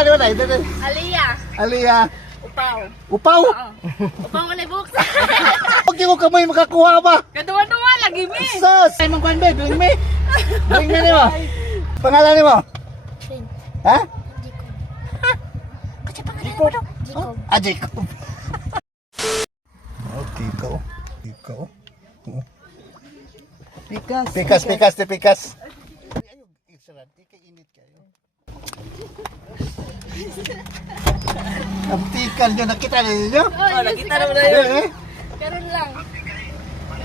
Pangalan ni mo na? Aliyah. Aliyah. Upaw. Upaw? Oo. Upaw mo na buksa. Huwag ko kamay makakuha ba? Kaduwa-duwa lagi mi. Sus! Ay mong kwan be, bring me. Bring me ni mo. Pangalan ni mo? Rin. Ha? Kasi pangalan mo daw? Jacob. Ah, Jacob. Okay, ikaw. Ikaw. Pikas. Pikas. Init kayo. Ang tikal nyo, nakita ninyo? Oh, nakita naman na yun. Eh? Karon lang.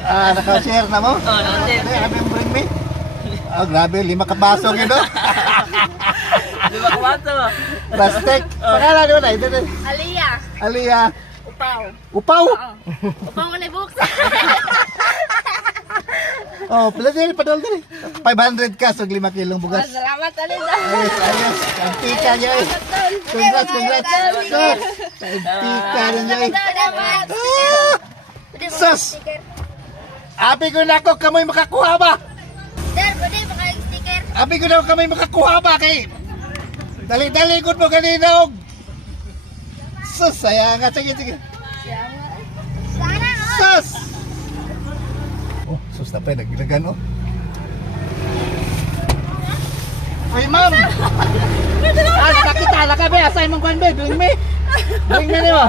Ah, naka-share na mo? Oo, nakashare. Ano yung bring me? Oh, grabe, 5 kabasong yun, no? Di ba kumato mo? Plastic. Pangalan nyo na, Aliyah. Aliyah. Upaw. Upaw? Oo. Upaw mo na buksa. Oh, pala din, padol din. 500 ka, so 5 kilong bugas. Salamat alin. Ayos. Ang tika nyo eh. Congrats. Sus. Ang tika ninyo eh. Salamat. Sus! Abi ko na ako, kamay makakuha ba? Sir, pwede maka-sticker? Abi ko na ako, kamay makakuha ba? Kay dali-dali ko mo kanina og. Sus, sayang nga. Sige. Sana oh. Sus! Oh, sus na pa, naglagan oh. Uy, ma'am! Nakita na ka ba? Asay mong kwan ba? Bring me ni mo.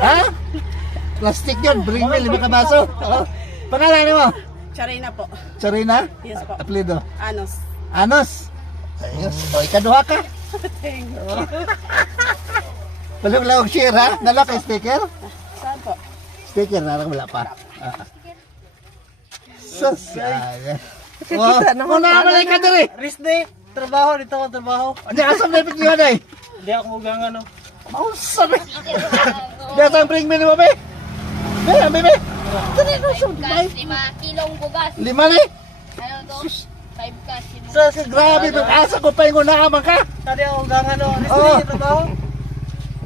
Ha? Plastic yun, bring me, 5 kabaso. Oh. Pangalan ni mo? Charina po. Charina? Yes po. Apelido? Anos. Anos? Ayos. O, ikaduha ka? Wala og share ha? Nala kay sticker? Saan po? Sticker na lang wala pa. Sus. Kita naman. Muna naman ka diri. Rest day. Trabaho dito ako trabaho. Hindi asam na pitiyo day. Hindi ako mugang ano. Mausa be. Dito bring me ni mo be. Be. Dali no so bay. 5 kilong bugas. 5 ni. Ano to? 5 cash. Sus, grabe to. Asa ko pa ingon na man ka. Tadi ako mugang ano. Rest Oo. day trabaho.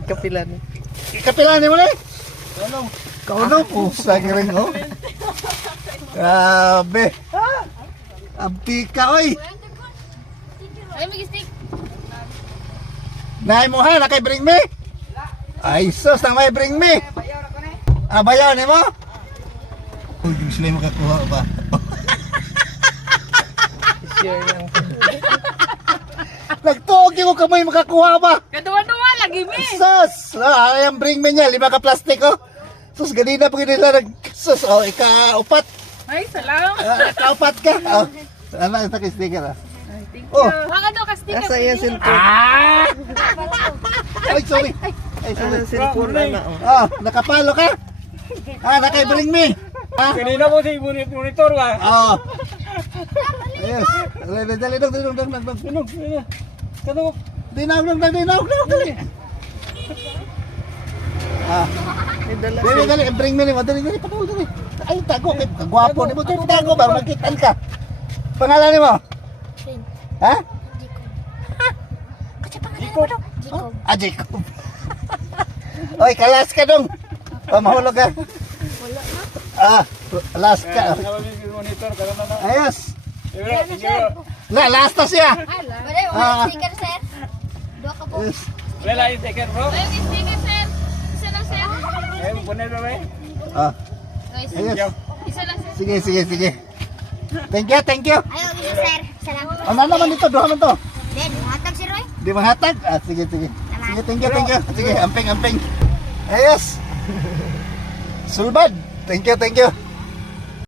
Kapilan. Kapilan ni mo ni. Ano? Kauno pusa giring oh. Grabe. Abtika oy. Ay, mag-stick. Nay mo ha, nakay bring me? Ay sus, nang may bring me. Ah, bayaw ni mo? Uy, di sila makakuha ba? Share lang. Nagtuog yung kamay makakuha ba? Kaduwa-duwa lagi mi. Sus! Ah, ayang bring me niya, 5 ka plastic oh. Sus, ganina pa nila sus, oh, ika-upat. Ay, salamat. Ika-upat ka. Oh, ano, ito kay sticker ah. Thank Oh. you. Baka daw ka sticker. Asa iya cellphone? Ah! Ay, sorry. Asa cellphone na oh. Oh, nakapalo ka? Ah, nakay bring me. Ah, Kanina po si monitor ba? oh. Yes. Dali, dong. Sinog. Kanok. Dinaw, dali. Ah, dali, bring me ni mo. Dali, patul, dali. Ay, tago, kay kagwapo ni mo. Dali, tago ba? Magkitan ka. Pangalan ni mo? Rin. Ha? Kasi pangalan mo daw? Jacob. Ah, Jacob. Oy, kalas ka dong. Oh, mahulog ka. Ah, last ka. Monitor ka na. Ayos. Last na siya. Pwede Ah. maka-sticker, sir? 2 ka po. Yes. Wala yung ticket bro. Ay, sticker sir. Isa lang sir. Ay, punin mo ba? Ah, Guys, ayos. isa lang sir. Sige. Thank you. Ayaw, isa, sir. Salamat. Ano naman dito? Duha man to. Then, hatag, sir, Roy. Di mahatag? Ah, sige. Sige, thank you. Sige, amping. Ayos. Sulbad. Thank you.